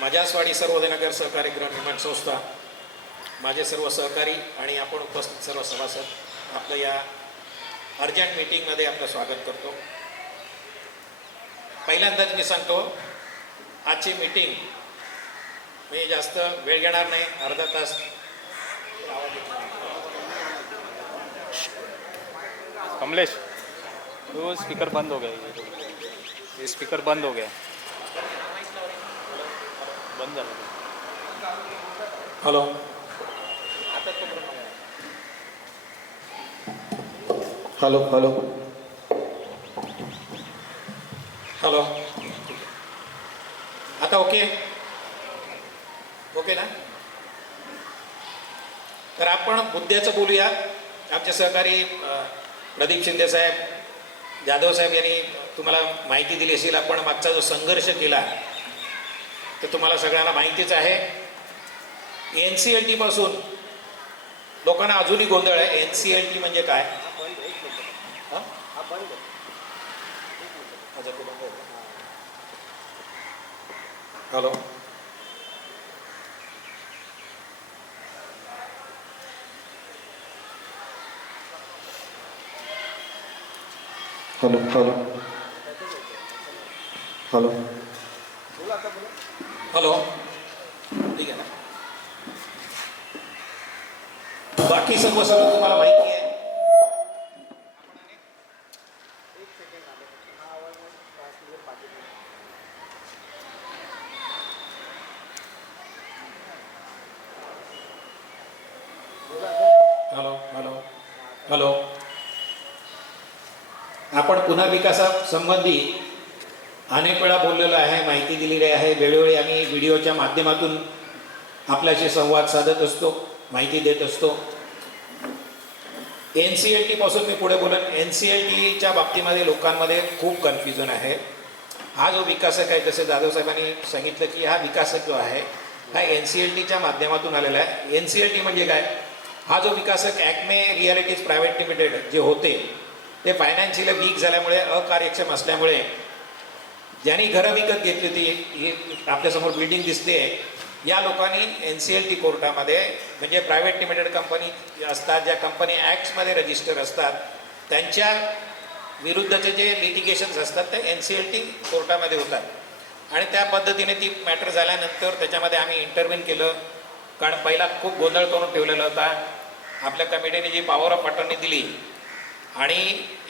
माझ्यासवाडी सर्वोदयनगर सहकारी गृहनिर्माण संस्था, माझे सर्व सहकारी आणि आपण उपस्थित सर्व सभासद आपलं या अर्जंट मीटिंगमध्ये आपलं स्वागत करतो. पहिल्यांदाच मी सांगतो, आजची मीटिंग मी जास्त वेळ घेणार नाही, अर्धा तास. कमलेश, तो स्पीकर बंद हो गया, ये स्पीकर बंद हो गया, बंद झालं. हॅलो, हॅलो हॅलो हॅलो, आता ओके ओके ना? तर आपण मुद्द्याचं बोलूया. आमचे सहकारी प्रदीप शिंदे साहेब, जाधव साहेब यांनी तुम्हाला माहिती दिली असेल. आपण मागचा जो संघर्ष केला ते तुम्हाला सगळ्यांना माहितीच आहे. NCLT पासून लोकांना अजूनही गोंधळ आहे. NCLT म्हणजे काय? Hello, hello hello hello hello, ठीक आहे ना? बाकी सर्व तुम्हाला माहिती आहे. हॅलो हॅलो हॅलो, आपण पुन्हा विकासासंबंधी अनेक वेळा बोललेलो आहे, माहिती दिलेली आहे. वेळोवेळी आम्ही व्हिडिओच्या माध्यमातून आपल्याशी संवाद साधत असतो, माहिती देत असतो. NCLT पासून मी पुढे बोलेन. NCLTच्या बाबतीमध्ये लोकांमध्ये खूप कन्फ्युजन आहे. हा जो विकासक आहे, जसे जाधव साहेबांनी सांगितलं की हा विकासक जो आहे हा NCLTच्या माध्यमातून आलेला आहे. NCLT म्हणजे काय? हा जो विकासक ॲक्मे रिॲलिटीज प्रायव्हेट लिमिटेड जे होते ते फायनान्शियली वीक झाल्यामुळे, अकार्यक्षम असल्यामुळे, ज्यांनी घरं विकत घेतली होती, ही आपल्यासमोर बिल्डिंग दिसते, या लोकांनी NCLT कोर्टामध्ये, म्हणजे प्रायव्हेट लिमिटेड कंपनी असतात, ज्या कंपनी ॲक्ट्समध्ये रजिस्टर असतात, त्यांच्या विरुद्धचे जे लिटिगेशन्स असतात ते NCLT कोर्टामध्ये होतात. आणि त्या पद्धतीने ती मॅटर झाल्यानंतर त्याच्यामध्ये आम्ही इंटरव्ह्यू केलं. कारण पहिला खूप गोंधळ करून ठेवलेला होता. आपल्या कमिटीने जी पॉवर ऑफ अटॉर्नी दिली आणि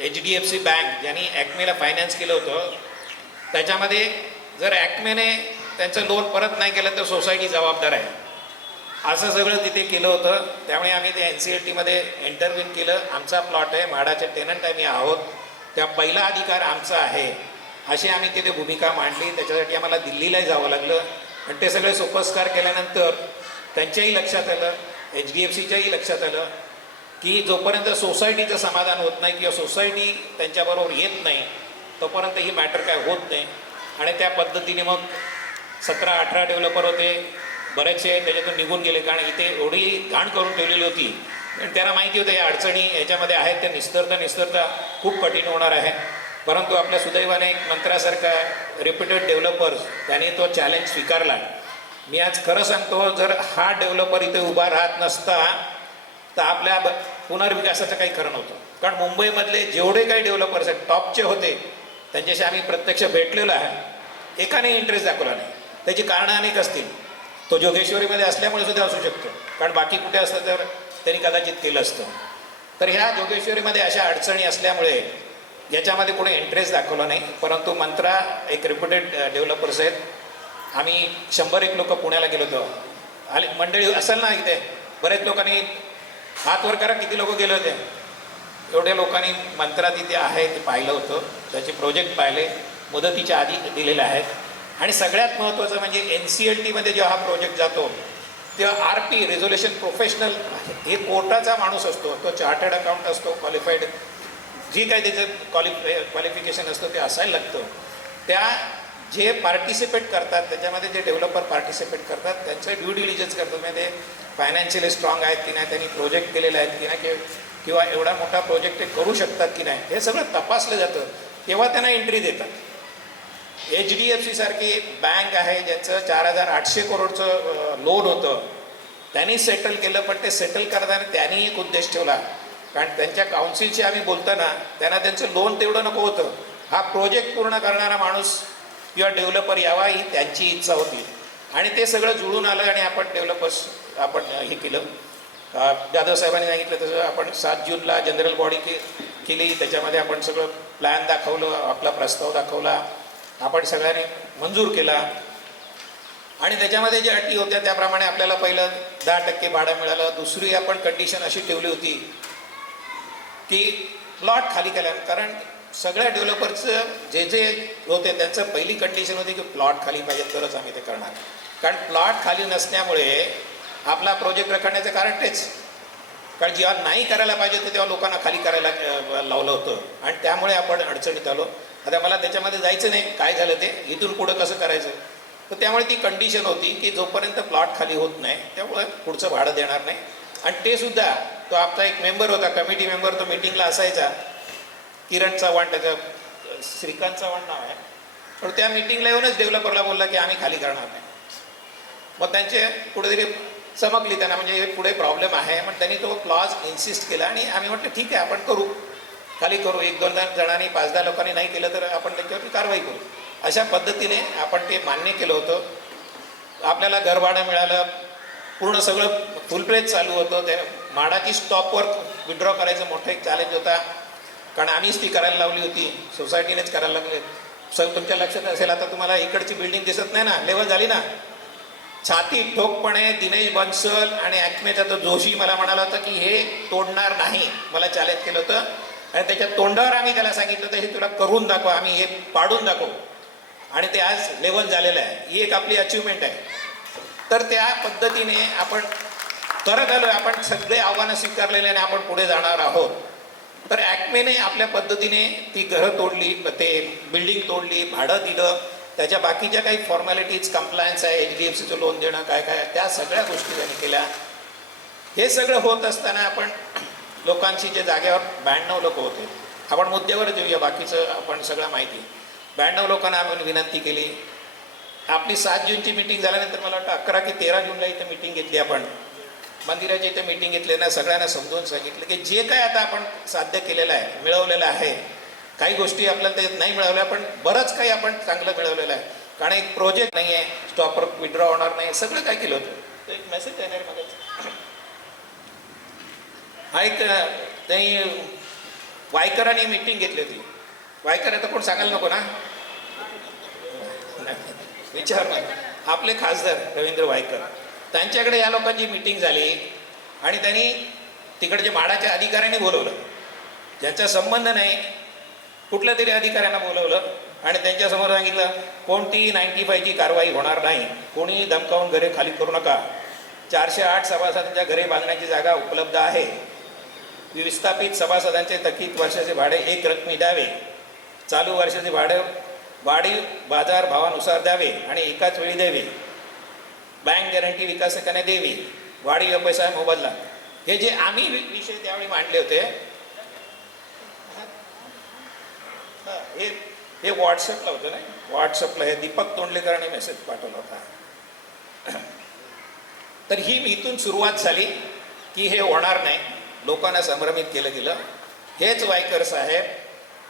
HDFC बँक ज्यांनी ॲक्मेला फायनान्स केलं होतं, त्याच्यामध्ये जर ॲक्मेने त्यांचं लोन परत नाही केलं तर सोसायटी जबाबदार आहे, असं सगळं तिथे केलं होतं. त्यामुळे आम्ही ते NCLTमध्ये इंटरव्ह्यू केलं. आमचा प्लॉट आहे, म्हाडाचे टेनंट आम्ही आहोत, त्या पहिला अधिकार आमचा आहे, अशी आम्ही तिथे भूमिका मांडली. त्याच्यासाठी आम्हाला दिल्लीलाही जावं लागलं. आणि ते सगळे सोपस्कार केल्यानंतर त्यांच्याही लक्षात आलं, HDFCच्याही लक्षात आलं की जोपर्यंत सोसायटीचं समाधान होत नाही किंवा सोसायटी त्यांच्याबरोबर येत नाही तोपर्यंत ही मॅटर काय होत नाही. आणि त्या पद्धतीने मग 17-18 डेव्हलपर होते, बरेचसे त्याच्यातून निघून गेले. कारण इथे एवढी घाण करून ठेवलेली होती आणि त्यांना माहिती होतं या अडचणी याच्यामध्ये आहेत, त्या निस्तरता खूप कठीण होणार आहे. परंतु आपल्या सुदैवाने एक मंत्र्यासारखा रेप्युटेड डेव्हलपर्स त्यांनी तो चॅलेंज स्वीकारला. मी आज खरं सांगतो, जर हा डेव्हलपर इथे उभा राहत नसता तर आपल्या पुनर्विकासाचं काही खरं नव्हतं. कारण मुंबईमधले जेवढे काही डेव्हलपर्स आहेत, टॉपचे होते, त्यांच्याशी आम्ही प्रत्यक्ष भेटलेलो आहे. एकाने इंटरेस्ट दाखवला नाही. त्याची कारणं अनेक असतील. तो जोगेश्वरीमध्ये असल्यामुळे सुद्धा असू शकतो, कारण बाकी कुठे असतं तर त्यांनी कदाचित केलं असतं. तर ह्या जोगेश्वरीमध्ये अशा अडचणी असल्यामुळे याच्यामध्ये कोणी इंटरेस्ट दाखवला नाही. परंतु मंत्रा एक रेप्युटेड डेव्हलपर्स आहेत. आम्ही 100-1 लोक पुण्याला गेलो होतो. आले मंडळी असेल ना इथे, बरेच लोकांनी हात वर करा, किती लोक गेले होते? एवढ्या लोकांनी मंत्रा तिथे आहे ते पाहिलं होतं, त्याचे प्रोजेक्ट पाहिले, मुदतीच्या आधी दिलेले आहेत. आणि सगळ्यात महत्त्वाचं म्हणजे NCLTमध्ये जेव्हा हा प्रोजेक्ट जातो तेव्हा RP रेझोल्युशन प्रोफेशनल हे कोर्टाचा माणूस असतो, तो चार्टर्ड अकाउंट असतो, क्वालिफाईड, जी काही त्याचं क्वालिफिकेशन असतं ते असायला लागतं. त्या जे पार्टिसिपेट करतात त्याच्यामध्ये जे डेव्हलपर पार्टिसिपेट करतात त्यांचं ड्यू डिलिजन्स करतात. म्हणजे ते फायनान्शियली स्ट्रॉंग आहेत की नाही, त्यांनी प्रोजेक्ट केलेले आहेत की नाही, किंवा एवढा मोठा प्रोजेक्ट ते करू शकतात की नाही, हे सगळं तपासलं जातं. तेव्हा त्यांना एंट्री देतात. HDFC सारखी बँक आहे ज्यांचं 4,800 करोडचं लोन होतं, त्यांनी सेटल केलं. पण ते सेटल करताना त्यांनी एक उद्देश ठेवला, कारण त्यांच्या काउन्सिलशी आम्ही बोलताना त्यांना त्यांचं लोन तेवढं नको होतं. हा प्रोजेक्ट पूर्ण करणारा माणूस किंवा डेव्हलपर यावा ही त्यांची इच्छा होती. आणि ते सगळं जुळून आलं आणि आपण डेव्हलपर्स आपण हे केलं. जाधव साहेबांनी सांगितलं तसं आपण 7 जूनला जनरल बॉडी केली. त्याच्यामध्ये आपण सगळं प्लॅन दाखवलं, आपला प्रस्ताव दाखवला, आपण सगळ्यांनी मंजूर केला. आणि त्याच्यामध्ये ज्या अटी होत्या त्याप्रमाणे आपल्याला पहिलं 10% भाडं मिळालं. दुसरी आपण कंडिशन अशी ठेवली होती की प्लॉट खाली केल्यानं, कारण सगळ्या डेव्हलपर्सचं जे होते त्यांचं पहिली कंडिशन होती की प्लॉट खाली पाहिजे तरच आम्ही ते करणार. कारण प्लॉट खाली नसल्यामुळे आपला प्रोजेक्ट रखडण्याचं कारण तेच. कारण जेव्हा नाही करायला पाहिजे होतं तेव्हा लोकांना खाली करायला लावलं होतं आणि त्यामुळे आपण अडचणीत आलो. आता मला त्याच्यामध्ये जायचं नाही काय झालं ते, इथून पुढं कसं करायचं. तर त्यामुळे ती कंडिशन होती की जोपर्यंत प्लॉट खाली होत नाही त्यामुळे पुढचं भाडं देणार नाही. आणि ते सुद्धा तो आपला एक मेंबर होता, कमिटी मेंबर, तो मिटिंगला असायचा, किरण चव्हाण, त्याचं श्रीकांत चव्हाण नाव आहे. पण त्या मिटिंगला येऊनच डेव्हलपरला बोलला की आम्ही खाली करणार नाही. मग त्यांचे कुठेतरी चमकली त्यांना, म्हणजे हे पुढे प्रॉब्लेम आहे. पण त्यांनी तो क्लॉज इन्सिस्ट केला आणि आम्ही म्हटलं ठीक आहे आपण करू, खाली करू. 1-2 जणांनी 5-10 लोकांनी नाही केलं तर आपण त्याच्यावरती कारवाई करू. अशा पद्धतीने आपण ते मान्य केलं होतं. आपल्याला घरभाडं मिळालं, पूर्ण सगळं फुलप्लेज चालू होतं. त्या माडाची स्टॉपवर विड्रॉ करायचं मोठं एक चॅलेंज होता, कारण आम्हीच ती करायला लावली होती, सोसायटीनेच करायला लागले. तुमच्या लक्षात असेल, आता तुम्हाला इकडची बिल्डिंग दिसत नाही ना, लेवल झाली ना. छाती ठोकपणे दिनेश बन्सल आणि ॲक्मेचा तो जोशी मला म्हणाला होता की हे तोडणार नाही, मला चॅलेंज केलं होतं. आणि त्याच्या तोंडावर आम्ही त्याला सांगितलं होतं हे तुला करून दाखव, आम्ही हे पाडून दाखवू. आणि ते आज लेवल झालेलं आहे. ही एक आपली अचिव्हमेंट आहे. तर त्या पद्धतीने आपण करत आलो. आपण सगळे आव्हानं स्वीकारलेले आणि आपण पुढे जाणार आहोत. तर ॲक्मेने आपल्या पद्धतीने ती घरं तोडली, ते बिल्डिंग तोडली, भाडं दिलं, त्याच्या बाकीच्या काही फॉर्मॅलिटीज, कंप्लायन्स आहे, HDFCचं लोन देणं, काय काय त्या सगळ्या गोष्टी त्यांनी केल्या. हे सगळं होत असताना आपण लोकांची जे जागेवर 92 लोक होते, आपण मुद्द्यावर येऊया, बाकीचं आपण सगळं माहिती. 92 लोकांना आपण विनंती केली. आपली 7 जूनची मीटिंग झाल्यानंतर मला वाटतं 11 की 13 जूनला इथं मीटिंग घेतली. आपण मंदिराची इथं मीटिंग घेतल्यानं सगळ्यांना समजून सांगितलं की जे काय आता आपण साध्य केलेलं आहे, मिळवलेलं आहे, काही गोष्टी आपल्याला त्याच्यात नाही मिळवल्या, पण बरंच काही आपण चांगलं मिळवलेलं आहे. कारण एक प्रोजेक्ट नाही आहे, स्टॉपर विड्रॉ होणार नाही, सगळं काय केलं होतं. तो एक मेसेज येणार मला. हा एक त्यांनी वायकरांनी मीटिंग घेतली होती. वायकर आता कोण सांगायला नको ना, विचार नाही. आपले खासदार रवींद्र वायकर, त्यांच्याकडे या लोकांची मीटिंग झाली आणि त्यांनी तिकडच्या माडाच्या अधिकाऱ्यांनी बोलवलं, ज्यांचा संबंध नाही, कुठल्या तरी अधिकाऱ्यांना बोलवलं आणि त्यांच्यासमोर सांगितलं कोणतीही 95ची कारवाई होणार नाही, कोणीही धमकावून घरे खाली करू नका. 408 सभासदांच्या घरे बांधण्याची जागा उपलब्ध आहे. विस्थापित सभासदांचे थकीत वर्षाचे भाडे एक रकमी द्यावे. चालू वर्षाचे भाडे वाढीव बाजार भावानुसार द्यावे आणि एकाच वेळी द्यावे. बँक गॅरंटी विकासकाने द्यावी. वाढीव पैसा मोबदला. हे जे आम्ही विषय त्यावेळी मांडले होते, हे व्हॉट्सअपला होतं ना, व्हॉट्सअपला हे दीपक तोंडलेकरांनी मेसेज पाठवला होता. तर ही इथून सुरुवात झाली की हे होणार नाही, लोकांना संभ्रमित केलं गेलं. हेच वायकर साहेब,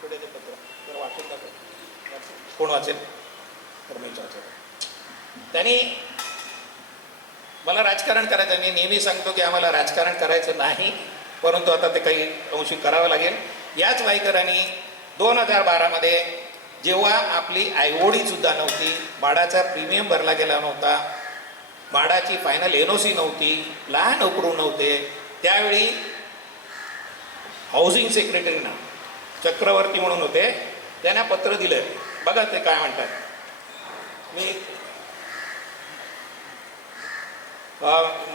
पुढे ते पत्र जर वाचून टाकू, कोण वाचेल तर मी वाचेल. त्यांनी मला राजकारण करायचं, मी नेहमी सांगतो की आम्हाला राजकारण करायचं नाही, परंतु आता ते काही अंशी करावं लागेल. याच वायकरांनी 2012मध्ये जेव्हा आपली आयओडीसुद्धा नव्हती, भाडाचा प्रीमियम भरला गेला नव्हता, भाडाची फायनल NOC नव्हती, लहान अप्रूव्ह नव्हते, त्यावेळी हाऊसिंग सेक्रेटरीना चक्रवर्ती म्हणून होते, त्यांना पत्र दिलं. बघा ते काय म्हणतात. मी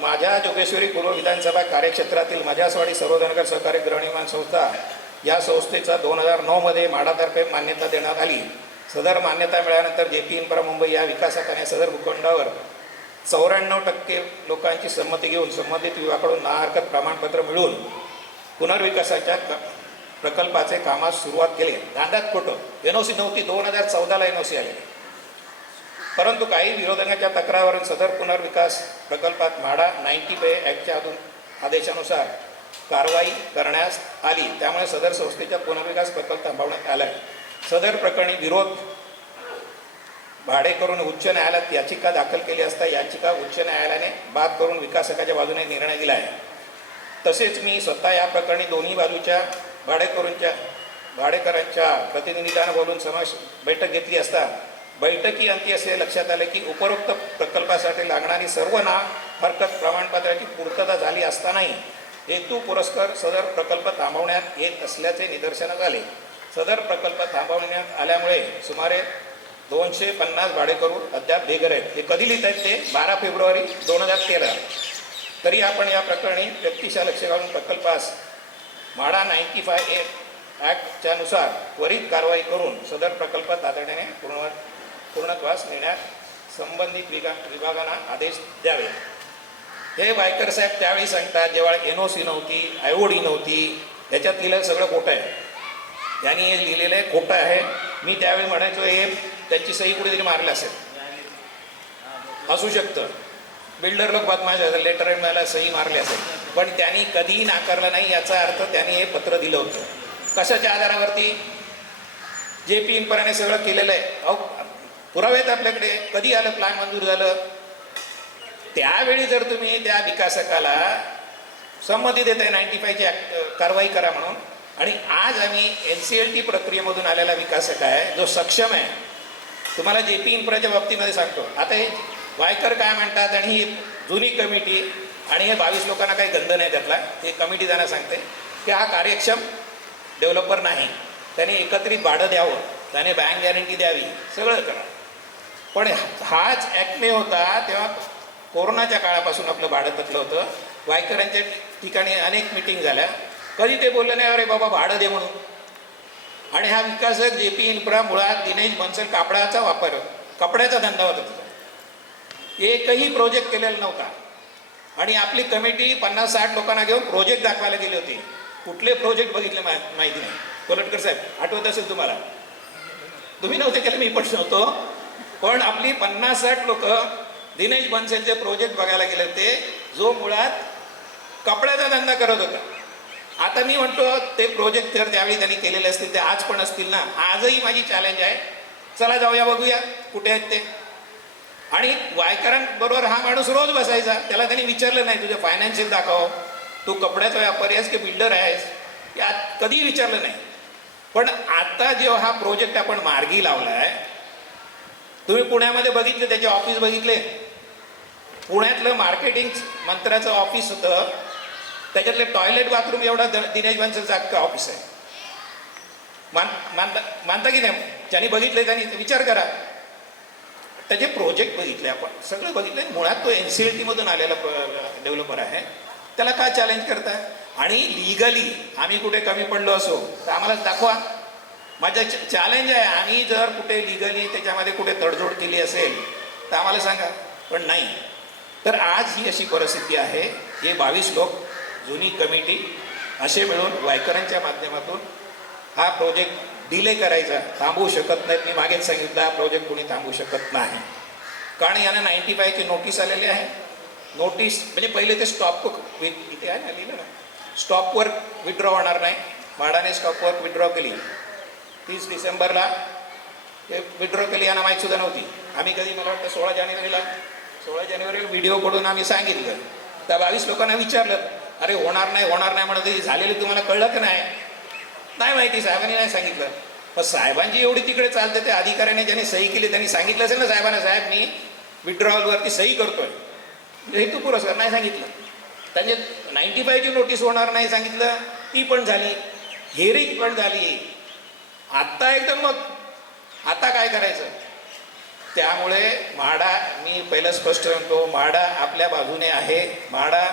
माझ्या जोगेश्वरी पूर्व विधानसभा कार्यक्षेत्रातील माझ्यासवाडी सर्वधनगर सहकारी गृहनिर्माण संस्था या संस्थेचा 2009मध्ये म्हाडातर्फे मान्यता देण्यात आली. सदर मान्यता मिळाल्यानंतर JP इन्फ्रा मुंबई या विकासकाने सदर भूखंडावर 94% लोकांची संमती घेऊन संबंधित विभागाकडून ना हरकत प्रमाणपत्र मिळवून पुनर्विकासाच्या प्रकल्पाचे कामास सुरुवात केली. दांडात खोटं, NOC नव्हती, 2014ला NOC आले. परंतु काही विरोधकांच्या तक्रारीवरून सदर पुनर्विकास प्रकल्पात म्हाडा 90 ॲक्टच्या आदेशानुसार कारवाई करण्यास आली. त्यामुळे सदर संस्थेचा पुनर्विकास प्रकल्प थांबवण्यात आला आहे. सदर प्रकरणी विरोध भाडेकरून उच्च न्यायालयात याचिका दाखल केली असता याचिका उच्च न्यायालयाने बाद करून विकासकाच्या बाजूने निर्णय दिला आहे. तसेच मी स्वतः या प्रकरणी दोन्ही बाजूच्या भाडेकरांच्या प्रतिनिधींना बोलून समावेश बैठक घेतली असता बैठकीअंती असे लक्षात आले की उपरोक्त प्रकल्पासाठी लागणारी सर्व हरकत प्रमाणपत्राची पूर्तता झाली असतानाही हेतू पुरस्कार सदर प्रकल्प थांबवण्यात येत असल्याचे निदर्शनास आले. सदर प्रकल्प थांबवण्यात आल्यामुळे सुमारे 250 भाडेकरू अद्याप बेघर आहेत. हे कधी लिहित आहेत ते 12 फेब्रुवारी 2013. तरी आपण या प्रकरणी व्यक्तिशः लक्ष घालून प्रकल्पास म्हाडा 95 ॲक्टच्या नुसार त्वरित कारवाई करून सदर प्रकल्प तातडीने पूर्णत्वास नेण्यास संबंधित विभागांना आदेश द्यावे. हे वायकर साहेब त्यावेळी सांगतात जेव्हा NOC नव्हती, IOD नव्हती, याच्यात लिहिलं सगळं खोटं आहे. यांनी हे लिहिलेलं आहे खोटं आहे. मी त्यावेळी म्हणायचो हे त्यांची सही कुठेतरी मारली असेल, असू शकतं. बिल्डर लोक बदमाश लेटर मला सही मारली असेल, पण त्यांनी कधीही नाकारलं नाही. याचा अर्थ त्यांनी हे पत्र दिलं होतं. कशाच्या आधारावरती? JP इन्फ्राने सगळं केलेलं आहे. अहो पुरावे आहेत आपल्याकडे. कधी आलं प्लॅन मंजूर झालं? त्यावेळी जर तुम्ही त्या विकासकाला संमती देताय 95ची कारवाई करा म्हणून, आणि आज आम्ही NCLT प्रक्रियेमधून आलेला विकासक आहे जो सक्षम आहे. तुम्हाला JP इन्फ्राच्या बाबतीमध्ये सांगतो. आता हे वायकर काय म्हणतात आणि ही जुनी कमिटी आणि हे 22 लोकांना काही गंध नाही त्यातला. हे कमिटी त्यांना सांगते की हा कार्यक्षम डेव्हलपर नाही, त्याने एकत्रित भाडं द्यावं, त्याने बँक गॅरंटी द्यावी, सगळं करा. पण हाच ॲक्मे होता तेव्हा कोरोनाच्या काळापासून आपलं भाडं तकलं होतं. वायकरांच्या ठिकाणी अनेक मिटिंग झाल्या, कधी ते बोलले नाही अरे बाबा भाडं दे म्हणून. आणि हा विकासक JP इन्फ्रा मुळात दिनेश बन्सल कपड्याचा धंदा होता तिचा. एकही प्रोजेक्ट केलेला नव्हता. आणि आपली कमिटी 50-60 लोकांना घेऊन प्रोजेक्ट दाखवायला गेली होती. कुठले प्रोजेक्ट बघितले माहिती नाही. कोलटकर साहेब आठवत असेल तुम्हाला, तुम्ही नव्हते केले, मी पण नव्हतो. पण आपली 50-60 लोक दिनेश बन्सलचे प्रोजेक्ट बघायला गेले होते, जो मुळात कपड्याचा धंदा करत होता. आता मी म्हणतो ते प्रोजेक्ट तर त्यावेळी त्यांनी केलेले असतील ते आज पण असतील ना. आजही माझी चॅलेंज आहे, चला जाऊया बघूया कुठे आहेत ते. आणि वायकरांबरोबर हा माणूस रोज बसायचा. त्याला त्यांनी विचारलं नाही तुझे फायनान्शियल दाखव, तू कपड्याचा व्यापारी आहेस की बिल्डर आहेस, यात कधीही विचारलं नाही. पण आता जेव्हा हा प्रोजेक्ट आपण मार्गी लावला आहे, तुम्ही पुण्यामध्ये बघितले त्याचे ऑफिस बघितले. पुण्यातलं मार्केटिंग मंत्र्याचं ऑफिस होतं, त्याच्यातले टॉयलेट बाथरूम एवढा दिनेश बन्सलचं अख्खं ऑफिस आहे. मानता की नाही? ज्यांनी बघितले त्यांनी विचार करा. त्याचे प्रोजेक्ट बघितले, आपण सगळं बघितलं. मुळात तो NCLT मधून आलेला डेव्हलपर आहे, त्याला काय चॅलेंज करताय? आणि लिगली आम्ही कुठे कमी पडलो असो तर आम्हाला दाखवा. माझं चॅलेंज आहे, आम्ही जर कुठे लिगली त्याच्यामध्ये कुठे तडजोड केली असेल तर आम्हाला सांगा. पण नाही. तर आज ही अशी परिस्थिती आहे. हे 22 लोक जुनी कमिटी असे मिळून वायकरांच्या माध्यमातून हा प्रोजेक्ट डिले करायचा थांबवू शकत नाहीत. मी मागेच सांगितलं हा प्रोजेक्ट कोणी थांबवू शकत नाही, कारण यांना 95ची नोटीस आलेली आहे. नोटीस म्हणजे पहिले ते स्टॉप इथे आहे ना, लिहिलं ना, स्टॉपवर विड्रॉ होणार नाही. म्हाडाने स्टॉपवर विड्रॉ केली 30 डिसेंबरला. ते विड्रॉ केली यांना माहीत सुद्धा नव्हती. आम्ही कधी मला वाटतं 16 जानेवारीला व्हिडिओ कडून आम्ही सांगितलं. त्या 22 लोकांना विचारलं अरे होणार नाही म्हणत झालेली तुम्हाला कळलं की नाही माहिती, साहेबांनी नाही सांगितलं. पण साहेबांची एवढी तिकडे चालते, त्या अधिकाऱ्याने ज्यांनी सही केली त्यांनी सांगितलं असेल ना साहेबांना, साहेब मी विड्रॉवलवरती सही करतोय. हेतू पुरस्कार नाही सांगितलं. त्यांचे 95ची नोटीस होणार नाही सांगितलं, ती पण झाली, हिअरिंग पण झाली. आत्ता एकदम मग आता काय करायचं? त्यामुळे म्हाडा, मी पहिलं स्पष्ट म्हणतो, म्हाडा आपल्या बाजूने आहे. म्हाडा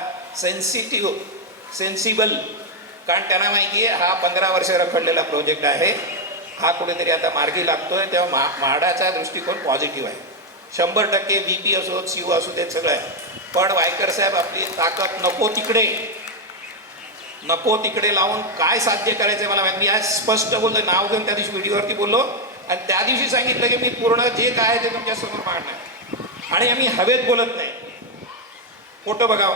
सेन्सिबल, कारण त्यांना माहिती आहे हा 15 वर्ष रखडलेला प्रोजेक्ट आहे. हा कुठेतरी आता मार्गी लागतोय. तेव्हा म्हाडाचा दृष्टिकोन पॉझिटिव्ह आहे. 100% VP असो, CO असो, ते सगळं आहे. पण वायकर साहेब आपली ताकद नको तिकडे लावून काय साध्य करायचं मला माहिती. मी आज स्पष्ट बोललो, नाव घेऊन त्या दिवशी व्हिडिओवरती बोललो, आणि त्या दिवशी सांगितलं की मी पूर्ण जे काय आहे ते तुमच्या समोर मांडणार आणि आम्ही हवेत बोलत नाही. फोटो बघावा,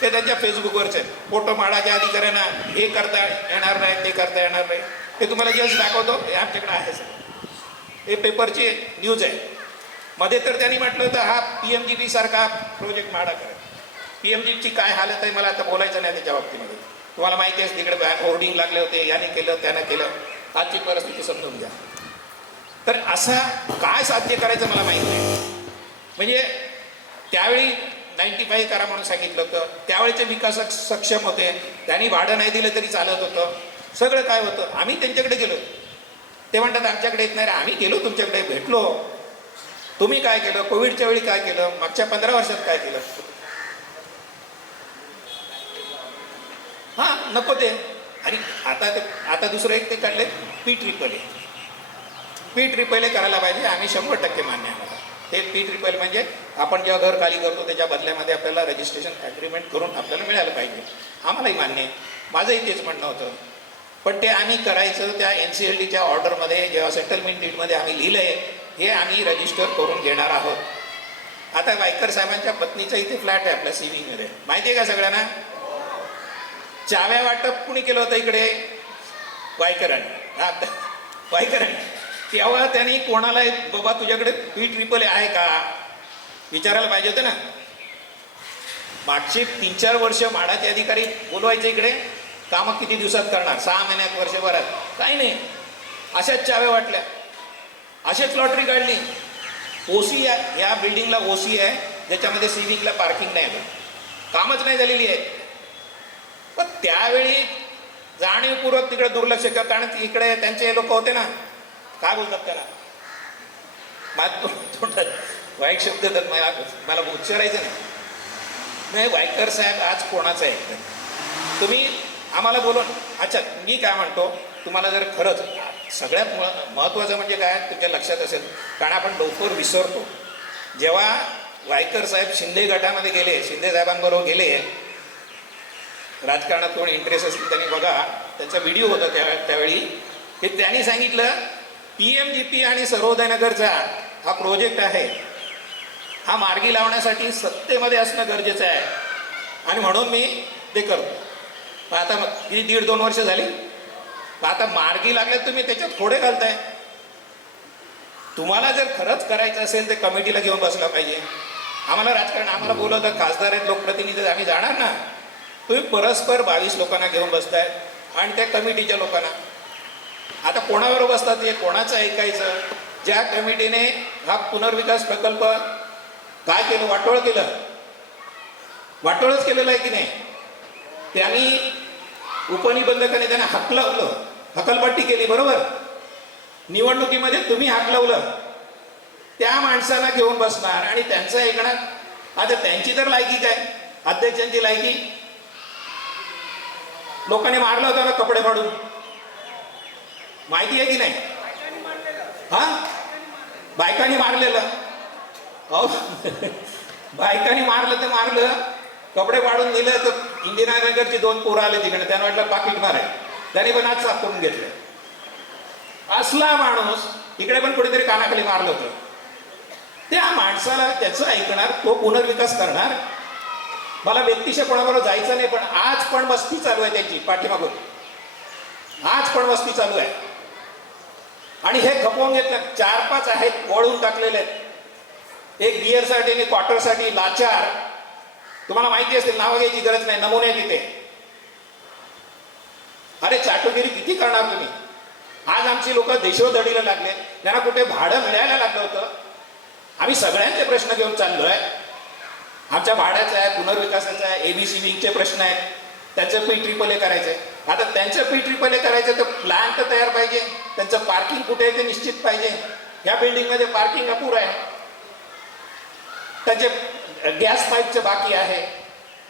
ते त्यांच्या फेसबुकवरचे आहेत. फोटो माडाच्या अधिकाऱ्यांना हे करता येणार नाही, ते करता येणार नाही. ते तुम्हाला जस्ट दाखवतो, हे आमच्याकडे आहे सर, हे पेपरची न्यूज आहे. मध्ये तर त्यांनी म्हटलं होतं हा PMGP सारखा प्रोजेक्ट माडा करेल. PMGPची काय हालत आहे मला आता बोलायचं नाही त्याच्या बाबतीमध्ये. तुम्हाला माहिती आहे तिकडे होर्डिंग लागले होते, याने केलं त्यानं केलं. आजची परिस्थिती समजून घ्या. तर असा काय साध्य करायचं मला माहीत नाही. म्हणजे त्यावेळी 95 करा म्हणून सांगितलं होतं. त्यावेळेचे विकासक सक्षम होते, त्यांनी भाडं नाही दिलं तरी चालत होतं. सगळं काय होतं. आम्ही त्यांच्याकडे गेलो, ते म्हणतात आमच्याकडे येत नाही रे. आम्ही गेलो तुमच्याकडे, भेटलो. तुम्ही काय केलं, कोविडच्या वेळी काय केलं, मागच्या 15 वर्षात काय केलं. हां नको ते. आणि आता दुसरं एक ते काढले P-triple करायला पाहिजे. आम्ही 100% मान्य आहे. ते P-triple म्हणजे आपण जेव्हा घर खाली करतो त्याच्या बदल्यामध्ये आपल्याला रजिस्ट्रेशन ॲग्रीमेंट करून आपल्याला मिळालं पाहिजे. आम्हालाही मान्य आहे, माझंही तेच म्हणणं होतं. पण ते आम्ही करायचं त्या NCLTच्या ऑर्डरमध्ये, जेव्हा सेटलमेंट डीडमध्ये आम्ही लिहिलं आहे, हे आम्ही रजिस्टर करून घेणार आहोत. आता वायकर साहेबांच्या पत्नीचा इथे फ्लॅट आहे आपल्या सिव्हिंगमध्ये, माहिती आहे का सगळ्यांना. चाव्या वाटप कुणी केलं होतं इकडे, वायकरांनी. तेव्हा त्यांनी कोणाला बाबा तुझ्याकडे P-triple आहे का विचारायला पाहिजे होतं ना. मागची 3-4 वर्ष माडाचे अधिकारी बोलवायचे इकडे, कामं किती दिवसात करणार, 6 महिन्यात, वर्षभरात, काही नाही. अशाच चाव्या वाटल्या, अशाच लॉटरी काढली. OC या बिल्डिंगला OC आहे, ज्याच्यामध्ये सिव्हिंगला पार्किंग नाही आहे, कामच नाही झालेली आहे. पण त्यावेळी जाणीवपूर्वक तिकडे दुर्लक्ष करतात. कारण इकडे त्यांचे लोक होते ना, काय बोलतात त्याला, तोंडात वाईट शब्द तर मला उच्चारायचं नाही. वायकर साहेब आज कोणाचं आहे तुम्ही आम्हाला बोलून. अच्छा मी काय म्हणतो, तुम्हाला जर खरंच सगळ्यात महत्त्वाचं म्हणजे काय तुमच्या लक्षात असेल, कारण आपण लवकर विसरतो. जेव्हा वायकर साहेब शिंदे गटामध्ये गेले, शिंदे साहेबांबरोबर गेले, राजकारणात कोण इंटरेस्ट असतील त्यांनी बघा, त्यांचा व्हिडिओ होता त्यावेळी. हे त्यांनी सांगितलं PMGP आणि सर्वोदयनगरचा हा प्रोजेक्ट आहे, हा मार्गी लावण्यासाठी सत्तेमध्ये असणं गरजेचं आहे आणि म्हणून मी ते करतो. आता किती 1.5-2 वर्ष झाली, आता मार्गी लागले तुम्ही त्याच्यात खोडे घालताय. तुम्हाला जर खरंच करायचं असेल तर कमिटीला घेऊन बसला पाहिजे. आम्हाला राजकारण, आम्हाला बोलवतं, खासदार आहेत, लोकप्रतिनिधी, आम्ही जाणार ना. तुम्ही परस्पर 22 लोकांना घेऊन बसताय आणि त्या कमिटीच्या लोकांना. आता कोणाबरोबर बसतात, हे कोणाचं ऐकायचं. ज्या कमिटीने हा पुनर्विकास प्रकल्प काय केलं, वाटोळच केलेलं आहे की नाही. त्यांनी उपनिबंधकाने त्यांना हकलवलं, हकलपट्टी केली, बरोबर. निवडणुकीमध्ये तुम्ही हकलवलं, त्या माणसाला घेऊन बसणार आणि त्यांचं ऐकणार. आता त्यांची तर लायकी काय, अध्यक्षांची लायकी. लोकांनी मारलं होतं ना कपडे फाडून, माहिती आहे की नाही. हा बायकांनी मारलेलं, हो बायकांनी मारलं तर मारलं, कपडे फाडून दिलं. तर इंदिरानगरची 2 पोरं आले तिकडे, त्यांना वाटलं पाकिट माराय, त्याने पण आज साफ करून घेतलं. असला माणूस इकडे पण कुठेतरी कानाखाली मारलं होतं. त्या माणसाला त्याचं ऐकणार, तो पुनर्विकास करणार. मला व्यक्तिशः कोणाबरोबर जायचं नाही, पण आज पण मस्ती चालू आहे त्यांची पाठीमागून, आज पण मस्ती चालू आहे. आणि हे खपवून घेतलं. 4-5 आहेत वळून टाकलेले आहेत. एक बिअरसाठी आणि क्वार्टरसाठी लाचार, तुम्हाला माहिती असेल, नावं घ्यायची गरज नाही, नमुने तिथे. अरे चाटुगिरी किती करणार तुम्ही. आज आमची लोक देशोधडीला लागले, त्यांना कुठे भाडं मिळायला लागलं होतं. आम्ही सगळ्यांचे प्रश्न घेऊन चाललोय. आमच्या भाड्याचा आहे, पुनर्विकासाचा आहे, ABC विंगचे प्रश्न आहेत, त्याचं P-triple करायचं आहे. आता त्यांचं P-triple करायचं तर प्लॅन तर तयार पाहिजे. त्यांचं पार्किंग कुठे आहे ते निश्चित पाहिजे. या बिल्डिंगमध्ये पार्किंग अपुरं आहे. त्यांचे गॅस पाईपचं बाकी आहे,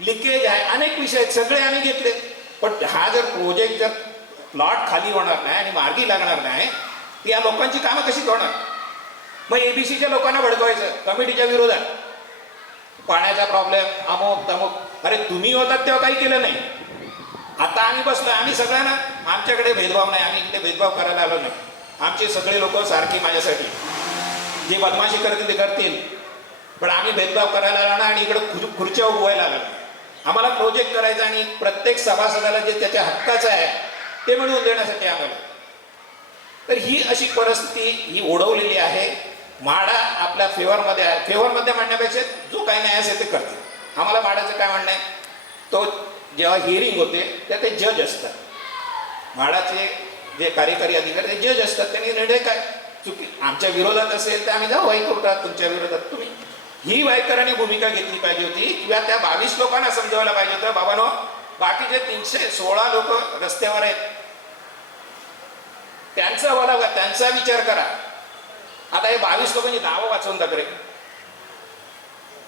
लिकेज आहे, अनेक विषय आहेत, सगळे आम्ही घेतले. पण हा जर प्रोजेक्ट जर प्लॉट खाली होणार नाही आणि मार्गी लागणार नाही, तर या लोकांची कामं कशी होणार. मग ABCच्या लोकांना भडकवायचं कमिटीच्या विरोधात, पाण्याचा प्रॉब्लेम, अमुक तमुक. अरे तुम्ही होतात तेव्हा काही केलं नाही, आता आम्ही बसलो, आम्ही सगळ्यांना, आमच्याकडे भेदभाव नाही, आम्ही इकडे भेदभाव करायला आलो नाही. आमचे सगळे लोक सारखी माझ्यासाठी, जे बदमाशी करतील ते करतील, पण आम्ही भेदभाव करायला आलो ना आणि इकडे खुर्च्या उभवायला आलो. आम्हाला प्रोजेक्ट करायचा आणि प्रत्येक सभासदाला जे त्याच्या हक्काचं आहे ते मिळवून देण्यासाठी आम्हाला. तर ही अशी परिस्थिती ही ओढवलेली आहे. म्हाडा आपल्या फेवरमध्ये आहे. फेवरमध्ये म्हणण्यापेक्षा जो काही नाही असेल ते करते. आम्हाला म्हाडाचं काय म्हणणं आहे, तो जेव्हा हिअरिंग होते त्या ते जज असतात, म्हाडाचे जे कार्यकारी अधिकारी ते जज असतात. त्यांनी निर्णय काय चुकी आमच्या विरोधात असेल तर आम्ही जाऊ हायकोर्टात, तुमच्या विरोधात. तुम्ही ही वायकरांनी भूमिका घेतली पाहिजे होती किंवा त्या 22 लोकांना समजावायला पाहिजे होतं, बाबांनो बाकीचे 316 लोक रस्त्यावर आहेत, त्यांचा बोलावा, त्यांचा विचार करा. आता हे 22 लोकांची नावं वाचवून दाखवे,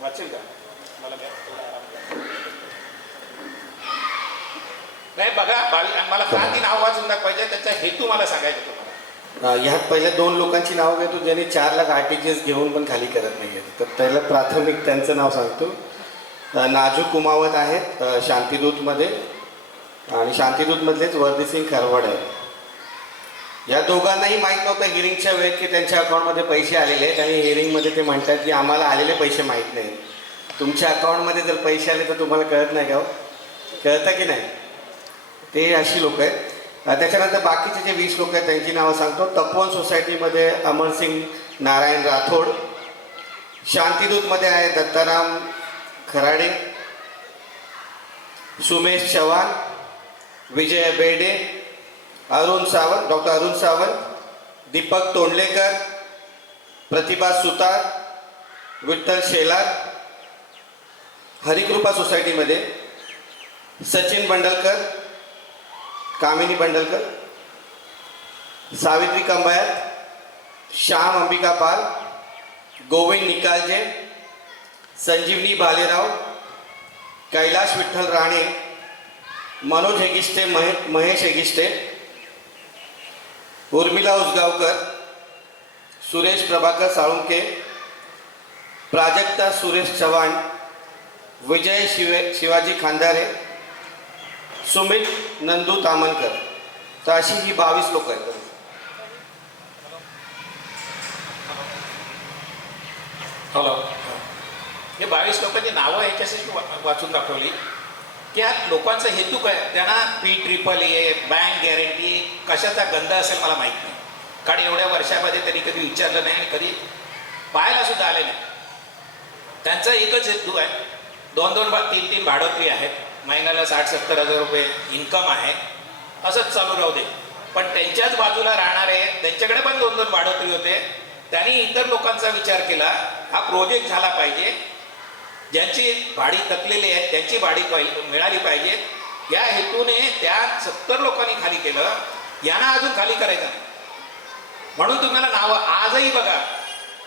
वाचेल का मला? नाही बघा, मला का ती नाव वाचून दाखवायचं त्याचा हेतू मला सांगायचं तुम्हाला. ह्यात पहिल्या 2 लोकांची नावं घेतो ज्यांनी 4 लाख RTGS घेऊन पण खाली करत नाही आहेत. तर पहिलं प्राथमिक त्यांचं नाव सांगतो. नाजू कुमावत आहेत शांतिदूतमध्ये, आणि शांतिदूतमधलेच वर्दीसिंग खरवड आहे. या दोघांनाही माहीत नव्हतं हिअरिंगच्या वेळेत की त्यांच्या अकाउंटमध्ये पैसे आलेले आहेत, आणि हिअरिंगमध्ये ते म्हणतात की आम्हाला आलेले पैसे माहीत नाही. तुमच्या अकाउंटमध्ये जर पैसे आले तर तुम्हाला कळत नाही का? कळतं की नाही? ते अशी लोक आहेत. त्याच्यानंतर बाकीचे जे 20 लोक आहेत त्यांची नावं सांगतो. तपोवन सोसायटीमध्ये अमरसिंग नारायण राठोड, शांतिदूतमध्ये आहे दत्ताराम खराडे, सुमेश चव्हाण, विजय बेडे, अरुण सावंत, डॉक्टर अरुण सावंत, दीपक तोंडलेकर, प्रतिभा सुतार, विठ्ठल शेलार. हरिकृपा सोसायटीमध्ये सचिन बंडलकर, कामिनी बंडलकर, सावित्री कंबायत, श्याम अंबिका पाल, गोविंद निकालजे, संजीवनी भालेराव, कैलाश विठ्ठल राणे, मनोज हेगिष्टे, महेश हेगिष्टे, उर्मिला उसगावकर, सुरेश प्रभाकर साळुंके, प्राजक्ता सुरेश चव्हाण, विजय शिवाजी खांदारे, सुमित नंदू तामनकर. तर अशी ही 22 लोक आहेत. हॅलो, हे 22 लोकांची नावं याच्यासाठी वाचून दाखवली की ह्या लोकांचा हेतू काय. त्यांना PAAA, बँक गॅरंटी कशाचा गंध असेल मला माहीत नाही, कारण एवढ्या वर्षामध्ये त्यांनी कधी विचारलं नाही आणि कधी पाहायला सुद्धा आले नाही. त्यांचा एकच हेतू आहे, 2-2, 3-3 भाडोत्री आहेत, महिन्याला 60-70 हजार रुपये इन्कम आहे, असंच चालू राहू दे. पण त्यांच्याच बाजूला राहणारे, त्यांच्याकडे पण 2-2 भाडोत्री होते, त्यांनी इतर लोकांचा विचार केला, हा प्रोजेक्ट झाला पाहिजे, ज्यांची भाडी थकलेली आहे त्यांची भाडी मिळाली पाहिजे, या हेतूने त्या 70 लोकांनी खाली केलं. यांना अजून खाली करायचं नाही म्हणून तुम्हाला नावं आजही बघा,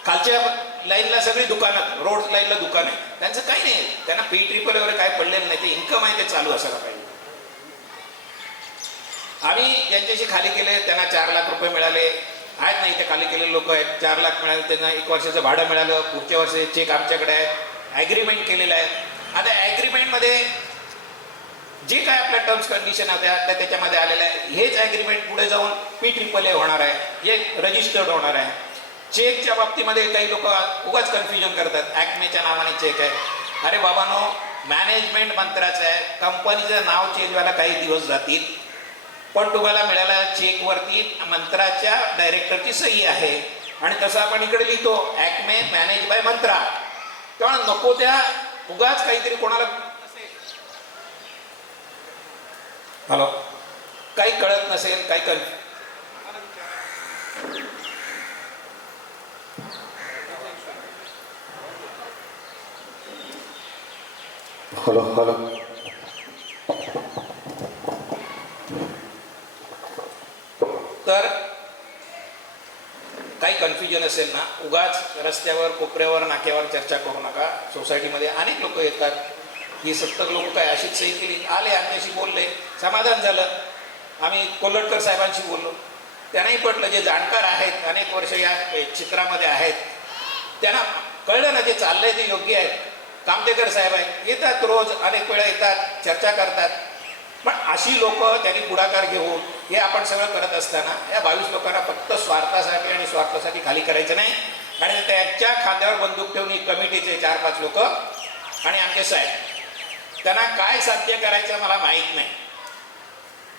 खालच्या लाईनला सगळी दुकानं, रोड लाईनला दुकान आहे, त्यांचं काही नाही, त्यांना PAAA वगैरे काय पडलेलं नाही, ते इन्कम आहे ते चालू असायला पाहिजे. आम्ही ज्यांच्याशी खाली केले त्यांना 4 लाख रुपये मिळाले आहेत, नाही ते खाली केलेले लोक आहेत, 4 लाख मिळाले, त्यांना 1 वर्षाचं भाडं मिळालं, पुढच्या वर्षाचे चेक आमच्याकडे आहेत, ॲग्रीमेंट केलेलं आहे. आता ॲग्रीमेंटमध्ये जे काय आपल्या टर्म्स कंडिशन होत्या त्या त्याच्यामध्ये आलेलं आहे. हेच ॲग्रीमेंट पुढे जाऊन PAAA होणार आहे, हे रजिस्टर्ड होणार आहे. चेकच्या बाबतीमध्ये काही लोक उगाच कन्फ्युजन करतात, ॲक्मेच्या नावाने चेक आहे. अरे बाबांनो, मॅनेजमेंट मंत्राचं आहे, कंपनीचं नाव चेंज व्हायला काही दिवस जातील, पण तुम्हाला मिळाला चेकवरती मंत्राच्या डायरेक्टरची सही आहे, आणि तसं आपण इकडे लिहितो ॲक्मे मॅनेज बाय मंत्रा. तेव्हा नको त्या उगाच काहीतरी कोणाला हॅलो काही कळत नसेल, काही हॅलो हॅलो तर काही कन्फ्युजन असेल ना, उगाच रस्त्यावर, कोपऱ्यावर, नाक्यावर चर्चा करू नका. सोसायटीमध्ये अनेक लोक येतात, ही 70 लोक काय अशीच सही केली, आले आमच्याशी बोलले, समाधान झालं. आम्ही कोल्हटकर साहेबांशी बोललो, त्यांनाही पटलं, जे जाणकार आहेत, अनेक वर्ष या चित्रामध्ये आहेत, त्यांना कळलं ना जे चाललंय ते योग्य आहे. कामतेकर साहेब आहेत, येतात रोज, अनेक वेळा येतात, चर्चा करतात. पण अशी लोक त्यांनी पुढाकार घेऊन हे आपण सगळं करत असताना या 22 लोकांना फक्त स्वार्थासाठी आणि स्वार्थासाठी खाली करायचं नाही. आणि त्याच्या खांद्यावर बंदूक ठेवून ही कमिटीचे 4-5 लोक आणि आमचे साहेब, त्यांना काय साध्य करायचं मला माहीत नाही,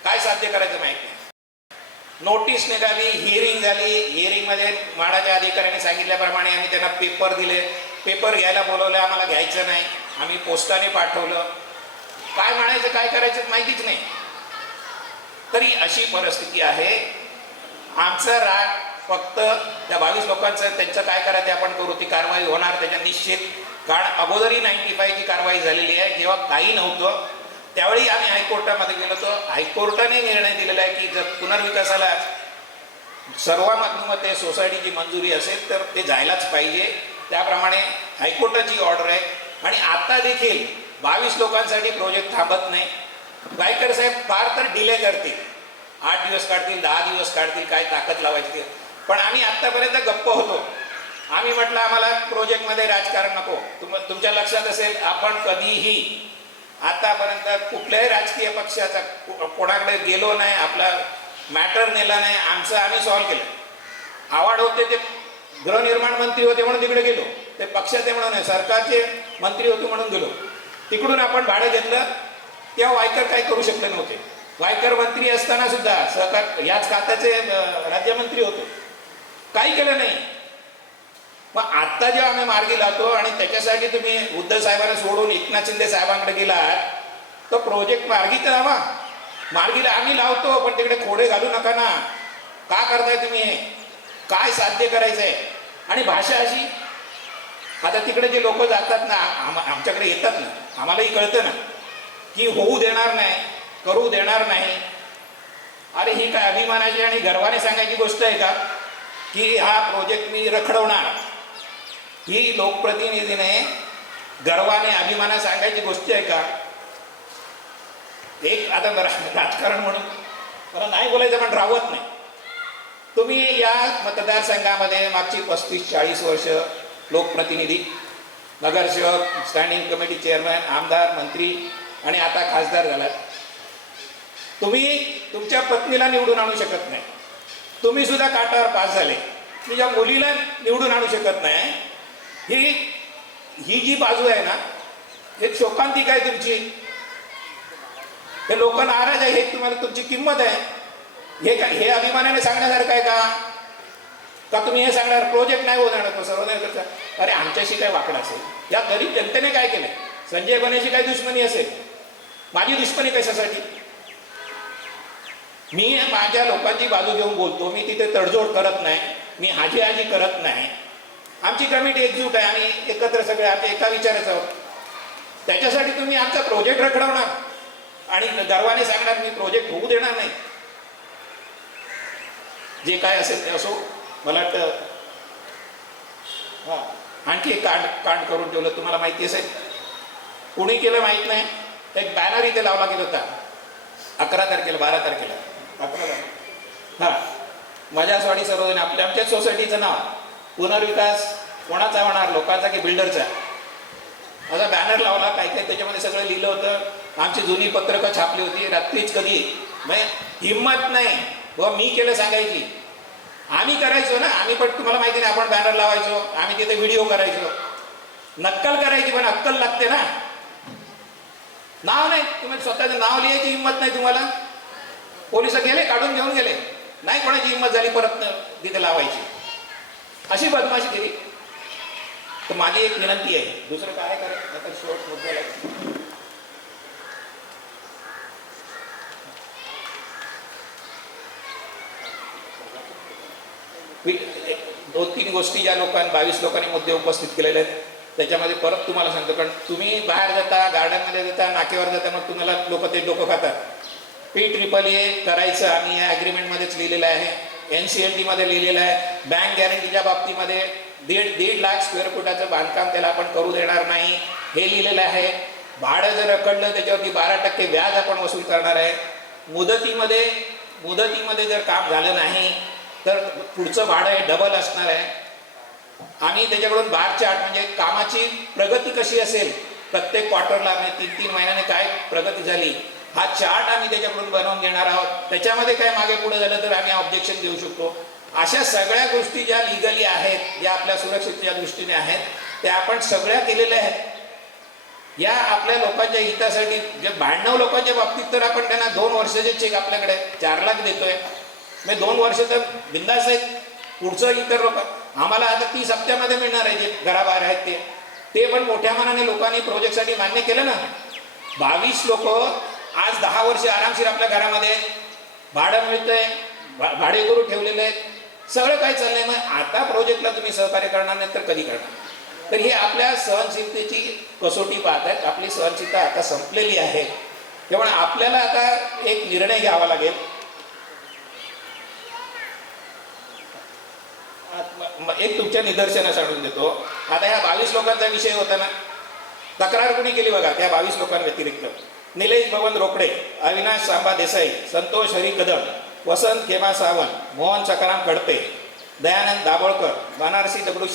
काय साध्य करायचं माहीत नाही. नोटीस निघाली, हिअरिंग झाली, हिअरिंगमध्ये म्हाडाच्या अधिकाऱ्यांनी सांगितल्याप्रमाणे आम्ही त्यांना पेपर दिले, पेपर घ्यायला बोलवलं, आम्हाला घ्यायचं नाही, आम्ही पोस्टाने पाठवलं. काय म्हणायचं काय करायचं माहितीच नाही. तरी अशी परिस्थिती आहे. आमचा राग फक्त त्या 22 लोकांचं, त्यांचं काय करायचं ते आपण करू, ती कारवाई होणार त्याच्या निश्चित. कारण अगोदरही 95ची कारवाई झालेली आहे. जेव्हा काही नव्हतं त्यावेळी आम्ही हायकोर्टामध्ये गेलो होतो. हायकोर्टाने निर्णय दिलेला आहे की जर पुनर्विकासाला सर्वानुमते सोसायटीची मंजुरी असेल तर ते जायलाच पाहिजे. त्याप्रमाणे हायकोर्टाची ऑर्डर आहे. आणि आता देखील 22 लोकांसाठी प्रोजेक्ट थांबत नाही. गायकर साहेब फार तर डिले करतील, 8 दिवस काढतील, 10 दिवस काढतील, काय ताकद लावायची. पण आम्ही आत्तापर्यंत गप्प होतो. आम्ही म्हटलं आम्हाला प्रोजेक्टमध्ये राजकारण नको. तुमच्या लक्षात असेल आपण कधीही आतापर्यंत कुठल्याही राजकीय पक्षाचा कोणाकडे गेलो नाही, आपला मॅटर नेला नाही. आमचं आम्ही सॉल्व्ह केलं. आवाड होते ते गृहनिर्माण मंत्री होते म्हणून तिकडे गेलो, ते पक्षाचे म्हणून नाही, सरकारचे मंत्री होते म्हणून गेलो. तिकडून आपण भाडं घेतलं. तेव्हा वायकर काही करू शकले नव्हते. वायकर मंत्री असताना सुद्धा सहकार याच खात्याचे राज्यमंत्री होते, काही केलं नाही. मग आत्ता जेव्हा आम्ही मार्गी लावतो आणि त्याच्यासाठी तुम्ही उद्धव साहेबांना सोडून एकनाथ शिंदे साहेबांकडे गेलात, तो प्रोजेक्ट मार्गी तर लावा. मार्गीला आम्ही लावतो, पण तिकडे खोडे घालू नका ना. का करताय तुम्ही हे? काय साध्य करायचं आहे? आणि भाषा अशी, आता तिकडे जे लोक जातात ना, आमच्याकडे येतात ना, आम्हालाही कळतं ना की होऊ देणार नाही, करू देणार नाही. अरे ही काय अभिमानाची आणि गर्वाने सांगायची गोष्ट आहे का की हा प्रोजेक्ट मी रखडवणार? ही लोकप्रतिनिधीने गर्वाने अभिमानाने सांगायची गोष्ट आहे का? एक आता राजकारण म्हणून मला नाही बोलायचं पण राहत नाही. तुम्ही या मतदारसंघामध्ये मागची 35-40 वर्ष लोकप्रतिनिधी, नगरसेवक, स्टँडिंग कमिटी चेअरमॅन, आमदार, मंत्री आणि आता खासदार झालात. तुम्ही तुमच्या पत्नीला निवडून आणू शकत नाही. तुम्ही सुद्धा काटावर पास झाले. तुझ्या मुलीला निवडून आणू शकत नाही. ही जी बाजू आहे ना, हे शोकांतिक आहे तुमची. हे लोक नाराज आहे, हे तुम्हाला तुमची किंमत आहे. हे अभिमानाने सांगण्यासारखं आहे का तुम्ही हे सांगणार प्रोजेक्ट नाही होणार तो सर्वोदय? अरे आमच्याशी काय वाकडा असेल? या गरीब जनतेने काय केलंय? संजय बनेची काय दुश्मनी असेल? माझी दुश्मनी कशासाठी? मी माझ्या लोकांची बाजू घेऊन बोलतो. मी तिथे तडजोड करत नाही, मी हाजी करत नाही. आमची कमिटी एकजूट आहे, आम्ही एकत्र सगळे आमच्या एका विचाराचं आहोत. त्याच्यासाठी तुम्ही आमचा प्रोजेक्ट रखडवणार आणि गर्वाने सांगणार मी प्रोजेक्ट होऊ देणार नाही. जे काय असेल ते असो. मला वाटतं आणखी एक कांड करून ठेवलं. तुम्हाला माहिती असेल, कोणी केलं माहीत नाही. एक बॅनर इथे लावला गेला होता 11 तारखेला 12 तारखेला 11 मजासवाडी सर्वजण आमच्याच सोसायटीचं नाव पुनर्विकास कोणाचा होणार, लोकांचा की बिल्डरचा, असा बॅनर लावला. काय काय त्याच्यामध्ये सगळं लिहिलं होतं. आमची जुनी पत्रकं छापली होती. रात्रीच कधी हिंमत नाही व मी केलं सांगायची. आम्ही करायचो ना, आम्ही पण तुम्हाला माहिती नाही, आपण बॅनर लावायचो, आम्ही तिथे व्हिडिओ करायचो. नक्कल करायची पण अक्कल लागते ना. नाव नाही, तुम्ही स्वतःचं नाव लिहायची हिंमत नाही तुम्हाला. पोलिस गेले, काढून घेऊन गेले. नाही कोणाची हिंमत झाली परत तिथे लावायची. अशी बदमाशी केली. तर माझी एक विनंती आहे, दुसरं काय करायचं शेवट होत झाला. दोन तीन गोष्टी ज्या 22 लोकांनी मुद्दे उपस्थित केलेले आहेत त्याच्यामध्ये परत तुम्हाला सांगतो. कारण तुम्ही बाहेर जाता, गार्डनमध्ये जाता, नाकेवर जाता, मग तुम्हाला लोक ते डोकं खातात. PAAA करायचं आम्ही या ॲग्रीमेंटमध्येच लिहिलेलं आहे, NCLT मध्ये लिहिलेलं आहे. बँक गॅरंटीच्या बाबतीमध्ये 1.5 लाख स्क्वेअर फुटाचं बांधकाम त्याला आपण करू देणार नाही हे लिहिलेलं आहे. भाडं जर रखडलं त्याच्यावरती 12% व्याज आपण वसूल करणार आहे. मुदतीमध्ये जर काम झालं नाही तर पुढचं भाडं हे डबल असणार आहे. आम्ही त्याच्याकडून बार चार्ट म्हणजे कामाची प्रगती कशी असेल प्रत्येक क्वार्टरला, म्हणजे 3-3 महिन्याने काय प्रगती झाली हा चार्ट आम्ही त्याच्याकडून बनवून घेणार आहोत. त्याच्यामध्ये काय मागे पुढे झालं तर आम्ही ऑब्जेक्शन देऊ शकतो. अशा सगळ्या गोष्टी ज्या लिगली आहेत, ज्या आपल्या सुरक्षेच्या दृष्टीने आहेत, त्या आपण सगळ्या केलेल्या आहेत. या आपल्या लोकांच्या हितासाठी. जे 92 लोकांच्या बाबतीत तर आपण त्यांना 2 वर्षाचे चेक आपल्याकडे 4 लाख देतोय. मी 2 वर्ष तर बिंदास आहेत. पुढचं इतर लोक आम्हाला आता 30 हप्त्यामध्ये मिळणार आहे जे घराबाहेर आहेत ते पण मोठ्या मनाने लोकांनी प्रोजेक्टसाठी मान्य केलं ना. 22 लोक आज 10 वर्ष आरामशीर आपल्या घरामध्ये आहेत. भाडं मिळतंय, भाडे करून ठेवलेले आहेत, सगळं काय चाललंय. मग आता प्रोजेक्टला तुम्ही सहकार्य करणार नाही तर कधी करणार? तर ही आपल्या सहनशीलतेची कसोटी पाहत आहेत. आपली सहनशीलता आता संपलेली आहे. तेव्हा आपल्याला आता एक निर्णय घ्यावा लागेल. एक तुमच्या निदर्शनास आणून देतो. आता ह्या 22 लोकांचा विषय होता ना, तक्रार कोणी केली बघा त्या 22 लोकांव्यतिरिक्त? निलेश बबन रोकडे, अविनाश सांबा देसाई, संतोष हरी कदम, वसंत खेमा सावंत, मोहन सकाराम खडपे, दयानंद दाभोळकर, बनारसी दगडू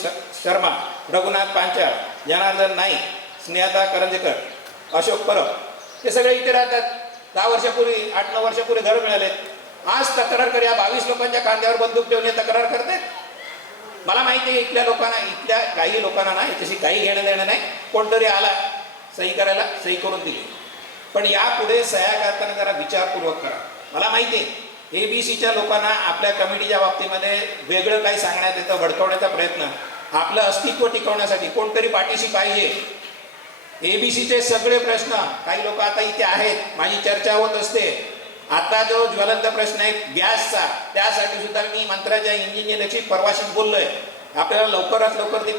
शर्मा, रघुनाथ पांचाळ, जनार्दन नाईक, स्नेहता करंजेकर, अशोक परब, हे सगळे इथे राहतात. 10 वर्षापूर्वी 8-9 वर्षापूर्वी घर मिळाले. आज तक्रार कर, या 22 लोकांच्या कांद्यावर बंदूक ठेवून तक्रार करते. मला माहिती आहे इथल्या लोकांना, इथल्या काही लोकांना ना याच्याशी काही घेणं देणं नाही. कोणतरी आला सही करायला, सही करून दिली. पण यापुढे सह्या करताना जरा विचारपूर्वक करा. मला माहिती आहे एबीसीच्या लोकांना आपल्या कमिटीच्या बाबतीमध्ये वेगळं काही सांगण्यात येतं, भडकवण्याचा प्रयत्न. आपलं अस्तित्व टिकवण्यासाठी कोणतरी पाठीशी पाहिजे. एबीसीचे सगळे प्रश्न, काही लोक आता इथे आहेत, माझी चर्चा होत असते. आता जो ज्वलंत प्रश्न आहे गॅसचा, त्यासाठी सुद्धा मी मंत्र्याच्या इंजिनियरची परवाशी बोललोय. आपल्याला लवकरात लवकर ती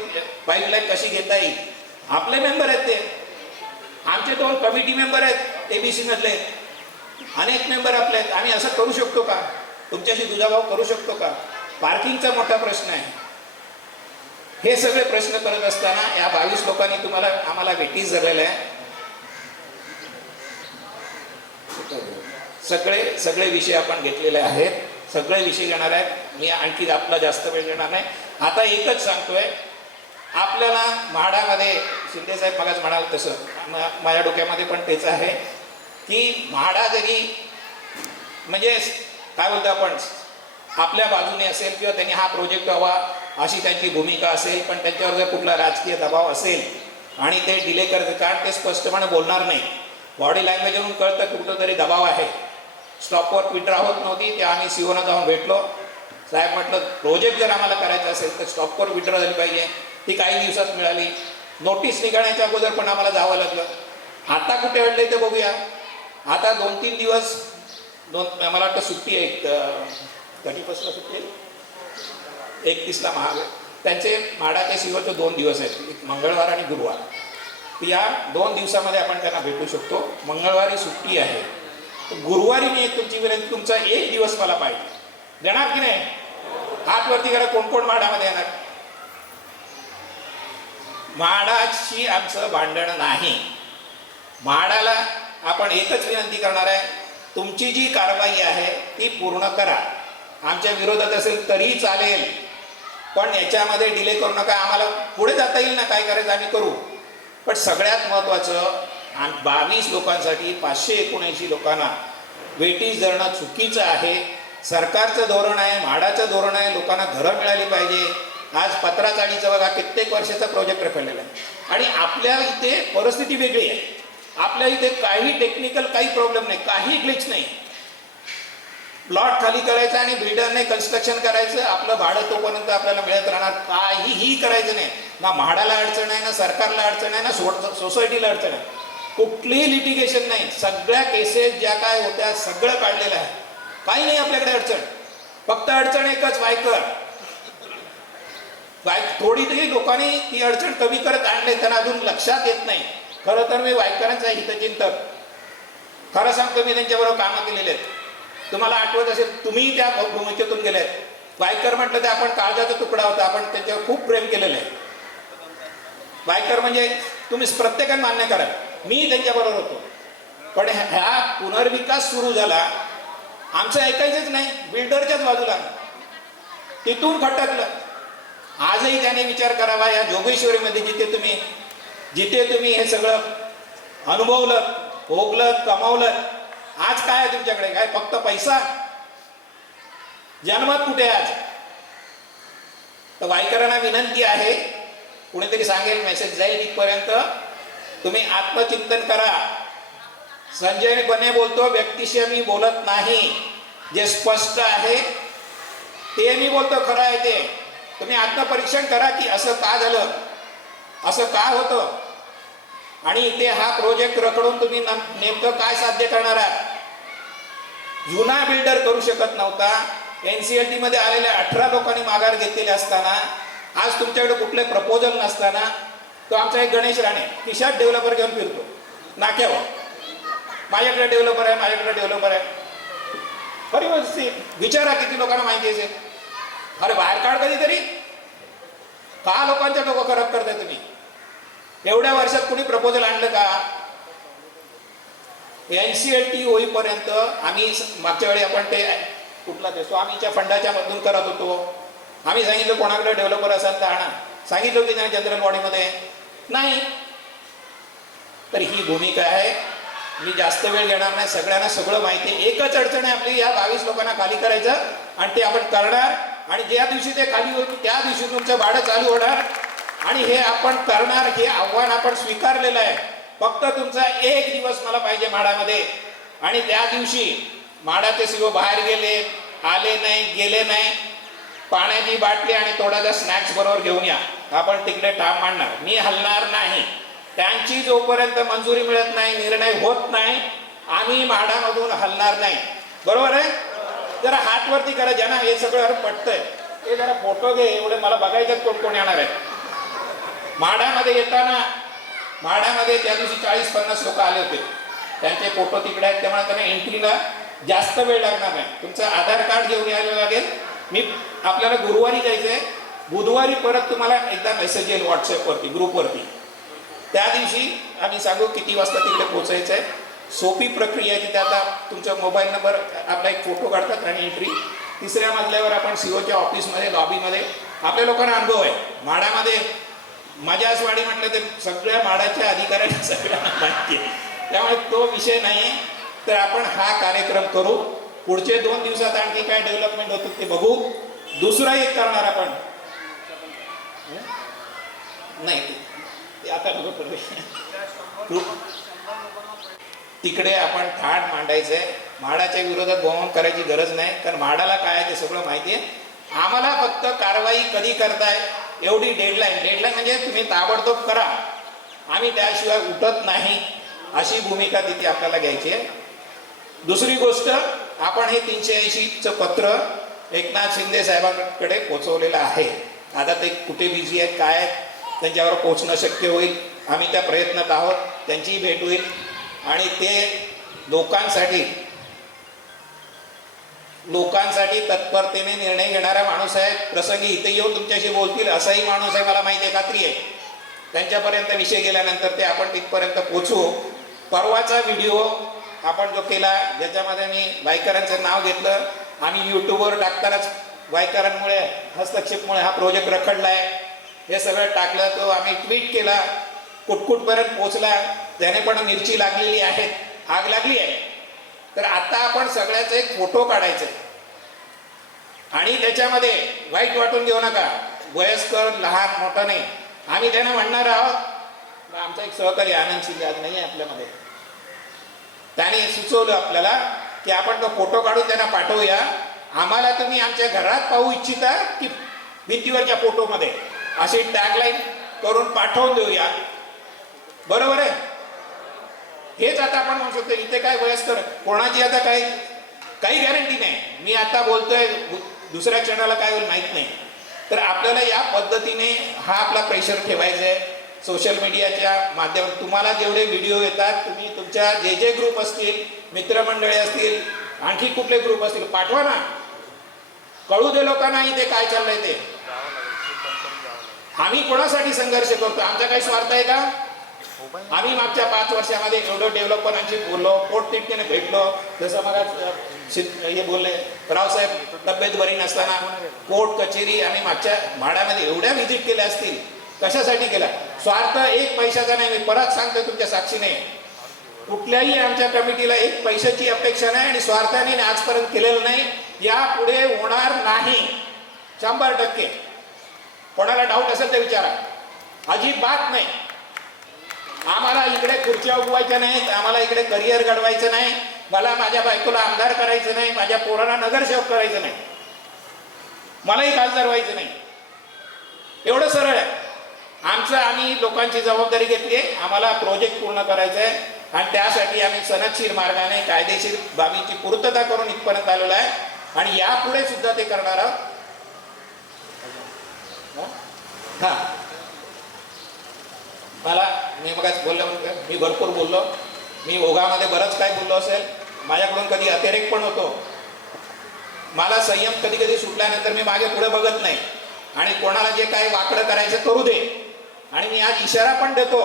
पाईपलाईन कशी घेता येईल. आपले मेंबर आहेत ते, आमचे 2 कमिटी मेंबर आहेत एबीसी मधले, अनेक मेंबर आपले आहेत. आम्ही असं करू शकतो का? तुमच्याशी दुजाभाव करू शकतो का? पार्किंगचा मोठा प्रश्न आहे. हे सगळे प्रश्न करत असताना या 22 लोकांनी तुम्हाला आम्हाला वेटीस धरलेलं आहे. सगळे विषय आपण घेतलेले आहेत, सगळे विषय घेणार आहेत. मी आणखी आपला जास्त वेळ घेणार नाही. आता एकच सांगतोय, आपल्याला म्हाडामध्ये शिंदेसाहेब मगाच म्हणाल तसं माझ्या डोक्यामध्ये पण तेच आहे की म्हाडा जरी म्हणजे काय बोलतो आपण आपल्या बाजूने असेल किंवा त्यांनी हा प्रोजेक्ट हवा अशी त्यांची भूमिका असेल, पण त्यांच्यावर जर कुठला राजकीय दबाव असेल आणि ते डिले करतात, कारण ते स्पष्टपणे बोलणार नाही. बॉडी लँग्वेजवरून कळतं कुठं तरी दबाव आहे. स्टॉपवर विड्रॉ होत नव्हती, ते आम्ही सीओना जाऊन भेटलो. साहेब म्हटलं प्रोजेक्ट जर आम्हाला करायचा असेल तर स्टॉपवर विड्रॉ झाली पाहिजे. ती काही दिवसात मिळाली. नोटीस निघण्याच्या अगोदर पण आम्हाला जावं लागलं. आता कुठे अडले ते बघूया. आता 2-3 दिवस मला वाटतं सुट्टी आहे, 31ला सुट्टी आहे, 31ला महाग. त्यांचे म्हाडाचे सीओचे 2 दिवस आहेत, मंगळवार आणि गुरुवार. या 2 दिवसामध्ये आपण त्यांना भेटू शकतो. मंगळवारी सुट्टी आहे, गुरुवारी मी तुमची विनंती, तुमचा 1 दिवस मला पाहिजे. देणार की नाही? हात वरती करा. कोण कोण म्हाडामध्ये येणार? म्हाडाशी आमचं भांडण नाही. म्हाडाला आपण एकच विनंती करणार आहे, तुमची जी कारवाई आहे ती पूर्ण करा. आमच्या विरोधात असेल तरी चालेल, पण याच्यामध्ये डिले करू नका. आम्हाला पुढे जाता येईल ना, काय करायचं आम्ही करू. पण सगळ्यात महत्त्वाचं, 22 लोकांसाठी 579 लोकांना वेटीस धरणं चुकीचं आहे. सरकारचं धोरण आहे, म्हाडाचं धोरण आहे, लोकांना घरं मिळाली पाहिजे. आज पत्राचाळीचं बघा कित्येक वर्षाचा प्रोजेक्ट रखडलेला आहे आणि आपल्या इथे परिस्थिती वेगळी आहे. आपल्या इथे काही टेक्निकल काही प्रॉब्लेम नाही, काही ग्लिच नाही. प्लॉट खाली करायचा आणि बिल्डरने कन्स्ट्रक्शन करायचं, आपलं भाडं तोपर्यंत आपल्याला मिळत राहणार. काहीही करायचं नाही. ना म्हाडाला अडचण आहे, ना सरकारला अडचण आहे, ना सोसायटीला अडचण आहे. कुठलीही लिटिगेशन नाही. सगळ्या केसेस ज्या काय होत्या सगळं काढलेलं आहे. काही नाही आपल्याकडे अडचण. फक्त अडचण एकच, वायकर. थोडी तरी लोकांनी ती अडचण कमी करत आणले, त्यांना अजून लक्षात येत नाही. खरं तर मी वायकरांचा हितचिंतक, खरं सांगतो, मी त्यांच्याबरोबर कामं केलेले आहेत. तुम्हाला आठवत असेल, तुम्ही त्या भूमिकेतून गेलेत. वायकर म्हटलं तर आपण काळजाचा तुकडा होता, आपण त्यांच्यावर खूप प्रेम केलेलं आहे. वायकर म्हणजे तुम्ही प्रत्येकाने मान्य करा, मी त्यांच्याबरोबर होतो. पण ह्या पुनर्विकास सुरू झाला, आमचं ऐकायचंच नाही, बिल्डरच्याच बाजूला. तिथून खटकलं. आजही त्याने विचार करावा, या जोगेश्वरीमध्ये जिथे तुम्ही हे सगळं अनुभवलं, भोगलं, कमावलं, आज काय आहे तुमच्याकडे? काय फक्त पैसा? जनमत कुठे आहे आज? तर वाईकरांना विनंती आहे, कुणीतरी सांगेल, मेसेज जाईल तिथपर्यंत, तुम्ही आत्मचिंतन करा. संजय बने बोलतो, व्यक्तिशी मी बोलत नाही, जे स्पष्ट आहे ते मी बोलतो, खरं आहे ते. तुम्ही आत्मपरीक्षण करा की असं का झालं, असं का होतं, आणि इथे हा प्रोजेक्ट रखडून तुम्ही नेमकं काय साध्य करणार आहात. जुना बिल्डर करू शकत नव्हता. NCLT मध्ये आलेल्या 18 लोकांनी माघार घेतलेले असताना, आज तुमच्याकडे कुठले प्रपोजल नसताना, तो आमचा एक गणेश राणे खिशात डेव्हलपर घेऊन फिरतो नाक्यावर, माझ्याकडे डेव्हलपर आहे, माझ्याकडे डेव्हलपर आहे. खरी विचारा किती लोकांना माहिती असेल. अरे बाहेर काढ कधीतरी. का लोकांच्या डोकं खराब करताय तुम्ही? एवढ्या वर्षात कुणी प्रपोजल आणलं का? NCLT होईपर्यंत आम्ही मागच्या वेळी आपण ते कुठला ते स्वामीच्या फंडाच्या मधून करत होतो. आम्ही सांगितलं कोणाकडे डेव्हलपर असेल तर आणा. सांगितलं की नाही जनरल बॉडीमध्ये? नाही. तर ही भूमिका आहे. मी जास्त वेळ घेणार नाही, सगळ्यांना सगळं माहिती आहे. एकच अडचण आहे आपली, या 22 लोकांना खाली करायचं, आणि ते आपण करणार. आणि ज्या दिवशी ते खाली होईल त्या दिवशी तुमचं भाडं चालू होणार, आणि हे आपण करणार. हे आव्हान आपण स्वीकारलेलं आहे. फक्त तुमचा एक दिवस मला पाहिजे माडामध्ये, आणि त्या दिवशी माडाचे सीओ बाहेर गेले, आले नाही, गेले नाही, पाण्याची बाटली आणि थोडासा स्नॅक्स बरोबर घेऊन या. आपण तिकडे ठाम मांडणार. मी हलणार नाही. त्यांची जोपर्यंत मंजुरी मिळत नाही, निर्णय होत नाही, आम्ही म्हाडामधून हलणार नाही. बरोबर आहे? जरा हात वरती करा ज्यांना हे सगळं पटतंय. हे जरा फोटो घे, एवढे मला बघायच्यात कोण कोण येणार आहे. म्हाडामध्ये येताना, म्हाडामध्ये त्या दिवशी 40-50 लोक आले होते. त्यांचे फोटो तिकडे आहेत, त्यामुळे त्यांना एंट्रीला जास्त वेळ लागणार नाही. तुमचं आधार कार्ड घेऊन यायला लागेल. मी आपल्याला गुरुवारी जायचंय, बुधवारी परत तुम्हाला एकदा मेसेज येईल व्हॉट्सअपवरती, ग्रुपवरती. त्या दिवशी आम्ही सांगू किती वाजता तिकडे पोहोचायचं आहे. सोपी प्रक्रिया आहे. तिथे आता तुमचा मोबाईल नंबर, आपला एक फोटो काढतात आणि एंट्री. 3ऱ्या मजल्यावर आपण सीओच्या ऑफिसमध्ये, लॉबीमध्ये. आपल्या लोकांना अनुभव आहे. म्हाडामध्ये मजासवाडी म्हटलं तर सगळ्या म्हाडाच्या अधिकाऱ्यांना सगळ्यांना माहिती आहे, त्यामुळे तो विषय नाही. तर आपण हा कार्यक्रम करू. पुढचे 2 दिवसात आणखी काय डेव्हलपमेंट होतं ते बघू. दुसरा एक करणार आपण, नाही ते आता तिकडे आपण ठाण मांडायचंय. म्हाडाच्या विरोधात बोंब करायची गरज नाही, कारण म्हाडाला काय आहे ते सगळं माहिती आहे. आम्हाला फक्त कारवाई कधी करताय एवढी डेडलाईन म्हणजे तुम्ही ताबडतोब करा, आम्ही त्याशिवाय उठत नाही, अशी भूमिका तिथे आपल्याला घ्यायची आहे. दुसरी गोष्ट, आपण हे 380चं पत्र एकनाथ शिंदे साहेबांकडे पोहोचवलेलं आहे. आता ते कुठे बिझी आहेत, काय आहेत, त्यांच्यावर पोहोचणं शक्य होईल. आम्ही त्या प्रयत्नात आहोत. त्यांचीही भेट होईल. आणि ते लोकांसाठी तत्परतेने निर्णय घेणारा माणूस आहे. प्रसंगी इथे येऊन तुमच्याशी बोलतील असाही माणूस आहे, मला माहिती आहे, खात्री आहे. त्यांच्यापर्यंत विषय गेल्यानंतर ते आपण तिथपर्यंत पोचवू. परवाचा व्हिडिओ आपण जो केला, ज्याच्यामध्ये मी वाईकरांचं नाव घेतलं, आम्ही यूट्यूबवर टाकतानाच वाईकरांमुळे, हस्तक्षेपमुळे हा प्रोजेक्ट रखडला आहे, हे सगळं टाकलं. तो आम्ही ट्विट केला, कुटकुटपर्यंत पोचला. त्याने पण मिरची लागलेली आहे, आग लागली आहे. तर आता आपण सगळ्याचा एक फोटो काढायचा आणि त्याच्यामध्ये वाईट वाटून घेऊ नका, वयस्कर लहान मोठं नाही. आम्ही त्यांना म्हणणार आहोत. आमचा एक सहकारी आनंद शिंदे आज नाही आहे आपल्यामध्ये, त्याने सुचवलं आपल्याला की आपण तो फोटो काढून त्यांना पाठवूया. आम्हाला तुम्ही आमच्या घरात पाहू इच्छिता की भिंतीवरच्या फोटोमध्ये, अशी टॅगलाईन करून पाठवून देऊया. बरोबर आहे? हेच आता आपण म्हणू शकतो. इथे काय वयस्कर कोणाची आता काही गॅरंटी नाही. मी आता बोलतोय, दुसऱ्या क्षणाला काय होईल माहीत नाही. तर आपल्याला या पद्धतीने हा आपला प्रेशर ठेवायचा आहे. सोशल मीडियाच्या माध्यमातून तुम्हाला जेवढे व्हिडिओ येतात, तुम्ही तुमच्या जे ग्रुप असतील, मित्रमंडळी असतील, आणखी कुठले ग्रुप असतील, पाठवा ना. कळू दे लोकांना इथे काय चाललंय ते. आम्ही कोणासाठी संघर्ष करतो? आमचा काही स्वार्थ आहे का? आम्ही मागच्या 5 वर्षामध्ये एवढं डेव्हलपरांशी बोललो, पोटतिडकीने भेटलो. जसं मला हे बोलले रावसाहेब, तब्येत बरी नसताना कोर्ट कचेरी आम्ही मागच्या म्हाडामध्ये एवढ्या व्हिजिट केल्या असतील. कशासाठी केला? स्वार्थ एक पैशाचा नाही. मी परत सांगतो तुमच्या साक्षीने, कुठल्याही आमच्या कमिटीला एक पैशाची अपेक्षा नाही आणि स्वार्थाने आजपर्यंत केलेलं नाही, यापुढे होणार नाही 100%. कोणाला डाऊट असेल तर विचारा, अजिबात नाही. आम्हाला इकडे खुर्च्या उगवायच्या नाहीत, आम्हाला इकडे करिअर घडवायचं नाही, मला माझ्या बायकोला आमदार करायचं नाही, माझ्या पोरांना नगरसेवक करायचं नाही, मलाही खासदार व्हायचं नाही. एवढं सरळ आहे आमचं. आम्ही लोकांची जबाबदारी घेतली आहे, आम्हाला प्रोजेक्ट पूर्ण करायचा आहे आणि त्यासाठी आम्ही सनदशीर मार्गाने कायदेशीर बाबीची पूर्तता करून इथपर्यंत आलेलो आहे आणि यापुढे सुद्धा ते करणार आहोत. हा, मी मगाच बोललो, मी भरपूर बोललो, मी ओघामध्ये बरंच काय बोललो असेल, माझ्याकडून कधी अतिरेक पण होतो. मला संयम कधी कधी सुटल्यानंतर मी मागे पुढे बघत नाही आणि कोणाला जे काही वाकडं करायचं करू दे. आणि मी आज इशारा पण देतो,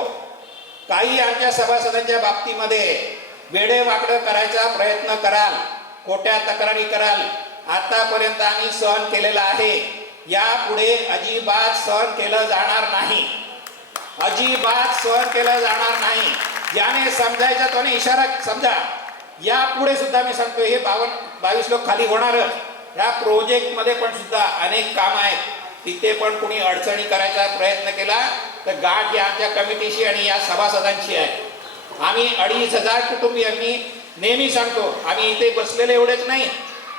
काही आमच्या सभासदांच्या बाबतीमध्ये वेडे वाकडं करायचा प्रयत्न कराल, खोट्या तक्रारी कराल, आतापर्यंत आम्ही सहन केलेला आहे, यापुढे अजिबात सहन केलं जाणार नाही, अजिबात सहन केलं जाणार नाही. ज्याने समजायचा त्याने इशारा समजा. यापुढे सुद्धा मी सांगतो, हे 22 लोक खाली होणारच. या प्रोजेक्टमध्ये पण सुद्धा अनेक कामं आहेत, तिथे पण कुणी अडचणी करायचा प्रयत्न केला तर गाठ या आमच्या कमिटीशी आणि या सभासदांची आहे. आम्ही 2,500 कुटुंबीयांनी नेहमी सांगतो, आम्ही इथे बसलेले एवढेच नाही,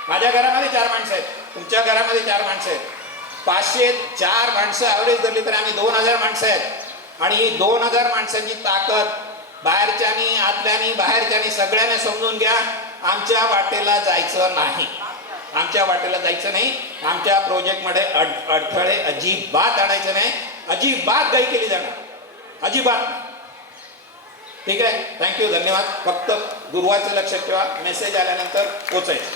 माझ्या घरामध्ये 4 माणसं आहेत, तुमच्या घरामध्ये 4 माणसं आहेत, 504 माणसं ॲव्हरेज धरली तर आम्ही 2,000 माणसं आहेत. आणि ही 2,000 माणसांची ताकद बाहेरच्यानी आतल्यानी बाहेरच्यानी सगळ्यांनी समजून घ्या. आमच्या वाटेला जायचं नाही, आमच्या वाटेला जायचं नाही. आमच्या प्रोजेक्टमध्ये अडथळे अजिबात आणायचे नाही, अजिबात गाई केली जाणार, अजिबात. ठीक आहे, थँक्यू, धन्यवाद. फक्त गुरुवारचं लक्षात ठेवा, मेसेज आल्यानंतर पोचायचं.